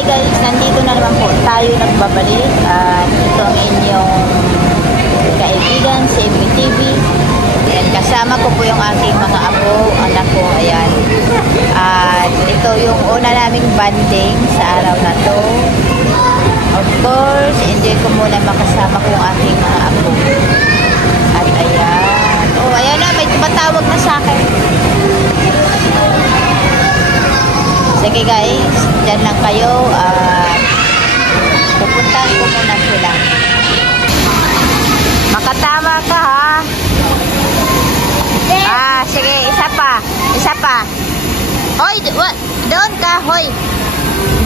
Hi guys, nandito na naman po tayo nagbabalik at ito ang inyong kaibigan sa MBTV. Ayan, kasama ko po yung aking mga apo, anak ko, ayan. At ito yung una naming banding sa araw na to. Of course, enjoy ko muna makasama ko yung aking mga apo. At ayan, oh ayan na, may tumatawag na sa akin. Sige guys, dyan lang kayo at pupuntahan ko muna sila. Makatama ka ha. Sige, isa pa. Hoy, doon ka, hoy.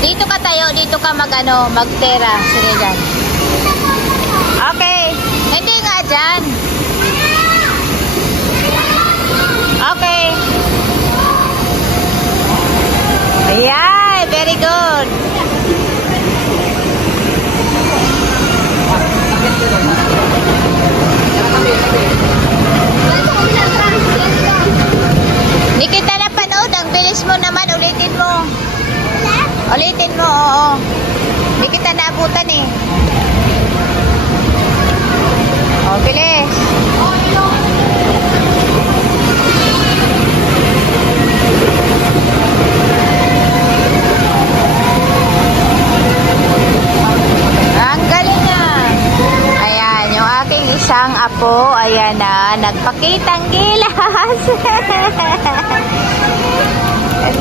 Dito ka tayo, dito ka magtera. Sige dyan. Okay, hindi nga dyan. Okay. Ayan, very good. Hindi kita napanood, ang bilis mo naman, ulitin mo. Ulitin mo, oo. Hindi kita naabutan eh. Oh, bilis. Ang galing nga. Ayan, yung aking isang apo, ayan na, nagpakitang gilas.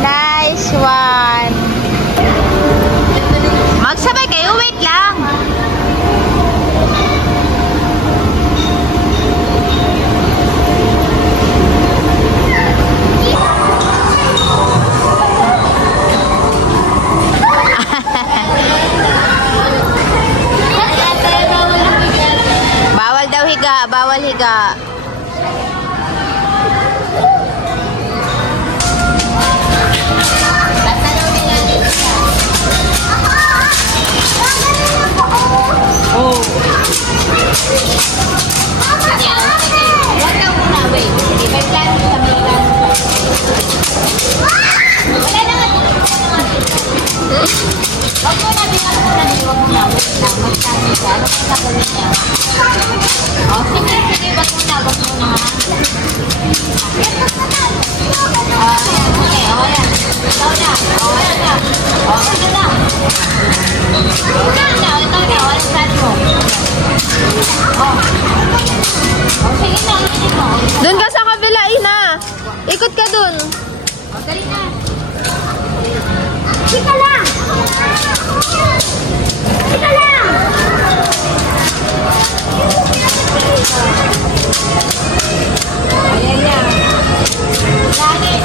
Nice one. Magsabay kayo, wait lang. Bawal higa. Oh. Doon ka sa kabila, Ina. Ikot ka doon. Dali na. Ika lang. Ika lang. Ayan niya. Lagi.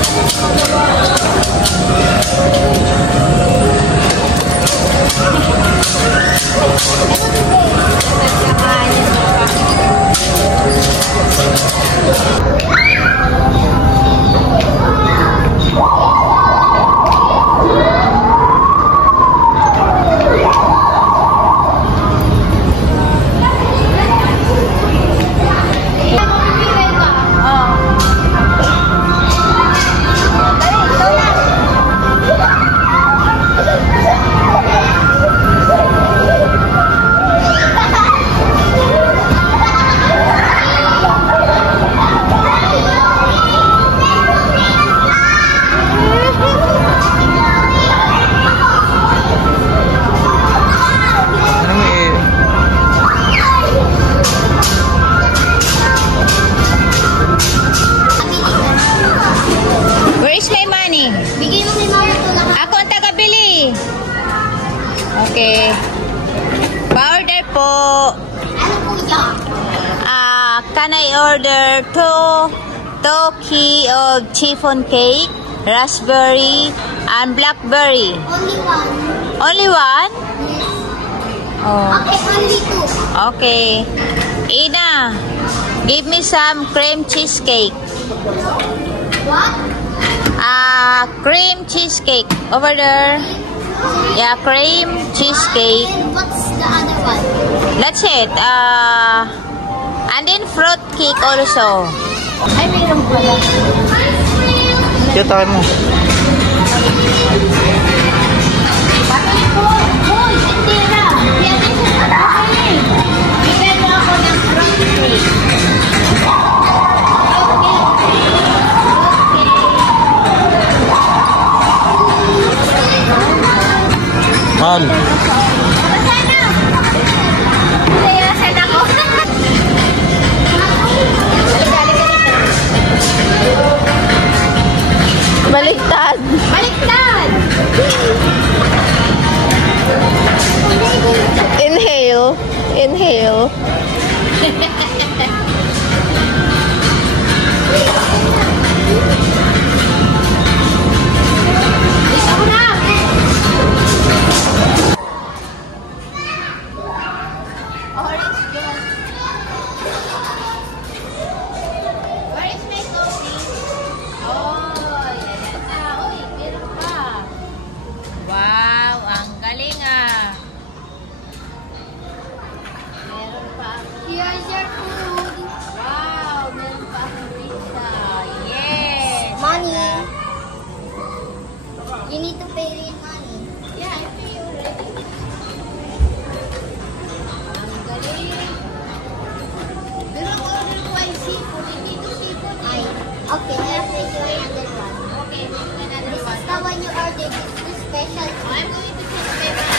Okay. Pa-order po. Ano po yan? Can I order two key of chiffon cake, raspberry, and blackberry? Only one. Only one? Yes. Oh. Okay, only two. Okay. Ina, give me some cream cheesecake. What? Cream cheesecake. Over there. Yeah, cream cheesecake. And what's the other one? That's it. And then fruit cake also. Ay, mayroon pala. Kaya tayo mo. Bakit po? Mahal. Layasan ako. Baliktad. Baliktad! Inhale. Inhale. Ikaw na! Orange juice. Where is my coffee? Oh, yan na. Uy, meron pa. Wow, ang galing ah. Meron pa. Here's your food. Wow, meron pa akong pizza. Yes. Money. You need to pay in money. Yeah, I pay you already. Ang galing. Pero order ko ay seafood. Hindi ito seafood. Ay, okay. I'll pay you another one. Okay, this is another This is one. the one you ordered. This is the special. I'm going to choose my mind.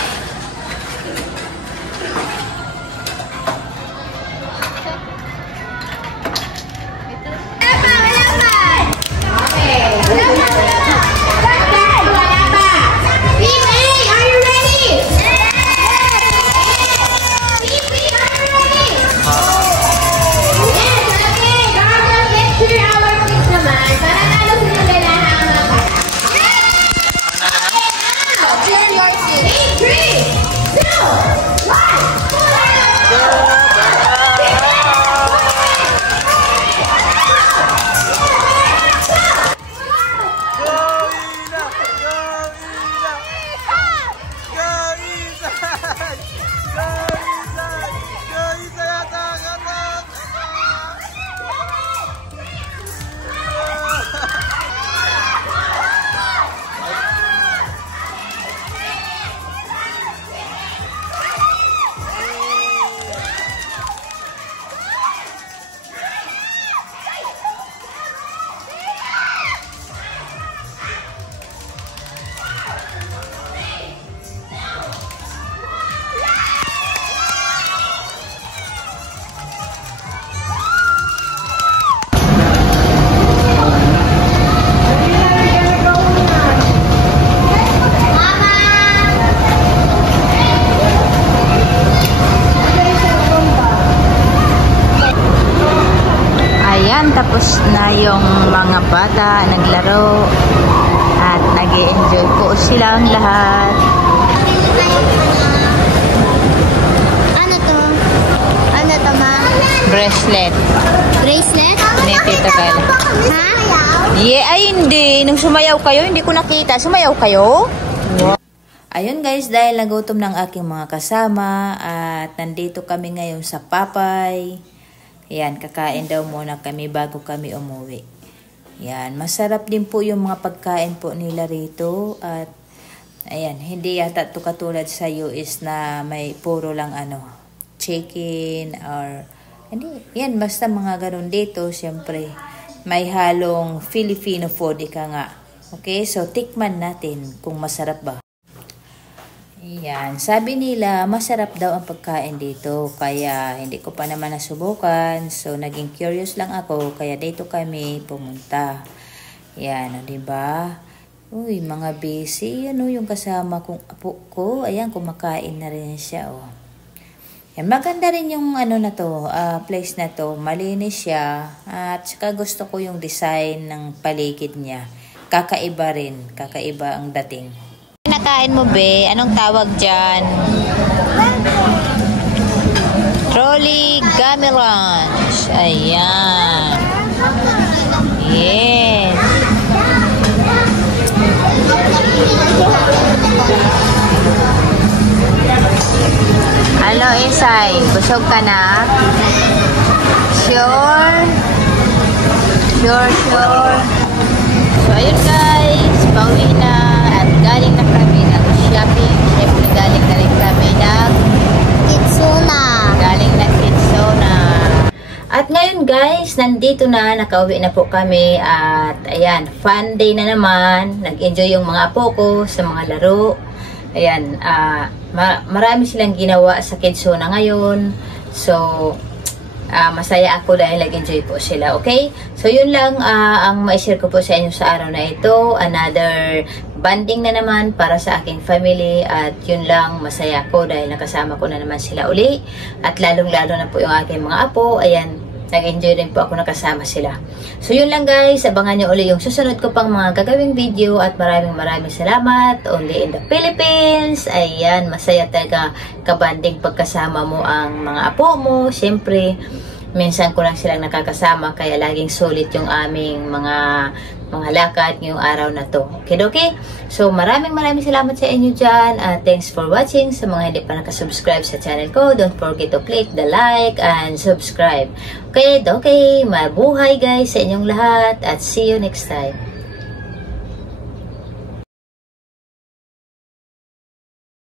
Ayan, tapos na yung mga bata naglaro at nag-i-enjoy po silang lahat. Ano to? Ano to, ma? Bracelet. Bracelet? Ni Tita Bella. Ha? Yeah, ay hindi. Nung sumayaw kayo, hindi ko nakita. Sumayaw kayo? Ayun guys, dahil nagutom ng aking mga kasama at nandito kami ngayon sa Papay. Ayan, kakain daw muna kami bago kami umuwi. Ayan, masarap din po yung mga pagkain po nila rito. At ayan, hindi yata ito katulad sa US na may puro lang chicken or hindi. Yan, basta mga ganun dito, siyempre may halong Filipino food, ika nga. Okay, so tikman natin kung masarap ba. Ayan, sabi nila masarap daw ang pagkain dito, kaya hindi ko pa naman nasubukan. So naging curious lang ako, kaya dito kami pumunta. Ayan, diba? Uy, mga busy. Yung kasama kong apo ko, ayan, kumakain na rin siya, oh. Ayan, maganda rin yung na to, place na to. Malinis siya. At saka gusto ko yung design ng paligid niya. Kakaiba rin. Kakaiba ang dating. Nakain mo, be? Anong tawag dyan? Trolley Gummy Lunch. Ayan. Yes. Ano, Isay? Busog ka na? Sure? Sure. So, ayun guys. Pauwi na. At galing na kami nag-shopping. Siyempre, galing na rin kami Kitsuna. Galing na Kitsuna. At ngayon guys, nandito na. Nakauwi na po kami. At ayan, fun day na naman. Nag-enjoy yung mga apo ko sa mga laro. Ayan, marami silang ginawa sa Kidzuna ngayon. So, masaya ako dahil nag-enjoy po sila, okay? So, yun lang ang ma-share ko po sa inyo sa araw na ito. Another banding na naman para sa aking family at yun lang, masaya ko dahil nakasama ko na naman sila uli. At lalong-lalo na po yung aking mga apo. Ayan, nag-enjoy rin po ako nakasama sila. So, yun lang guys. Abangan nyo uli yung susunod ko pang mga gagawing video at maraming salamat. Only in the Philippines. Ayan, masaya talaga kabanding pagkasama mo ang mga apo mo. Siyempre, minsan ko lang silang nakakasama kaya laging sulit yung aming mga lakad ngayong araw na to. Okay? So, maraming salamat sa inyo dyan. Thanks for watching. Sa mga hindi pa nakasubscribe sa channel ko, don't forget to click the like and subscribe. Okay? Mabuhay guys sa inyong lahat at see you next time.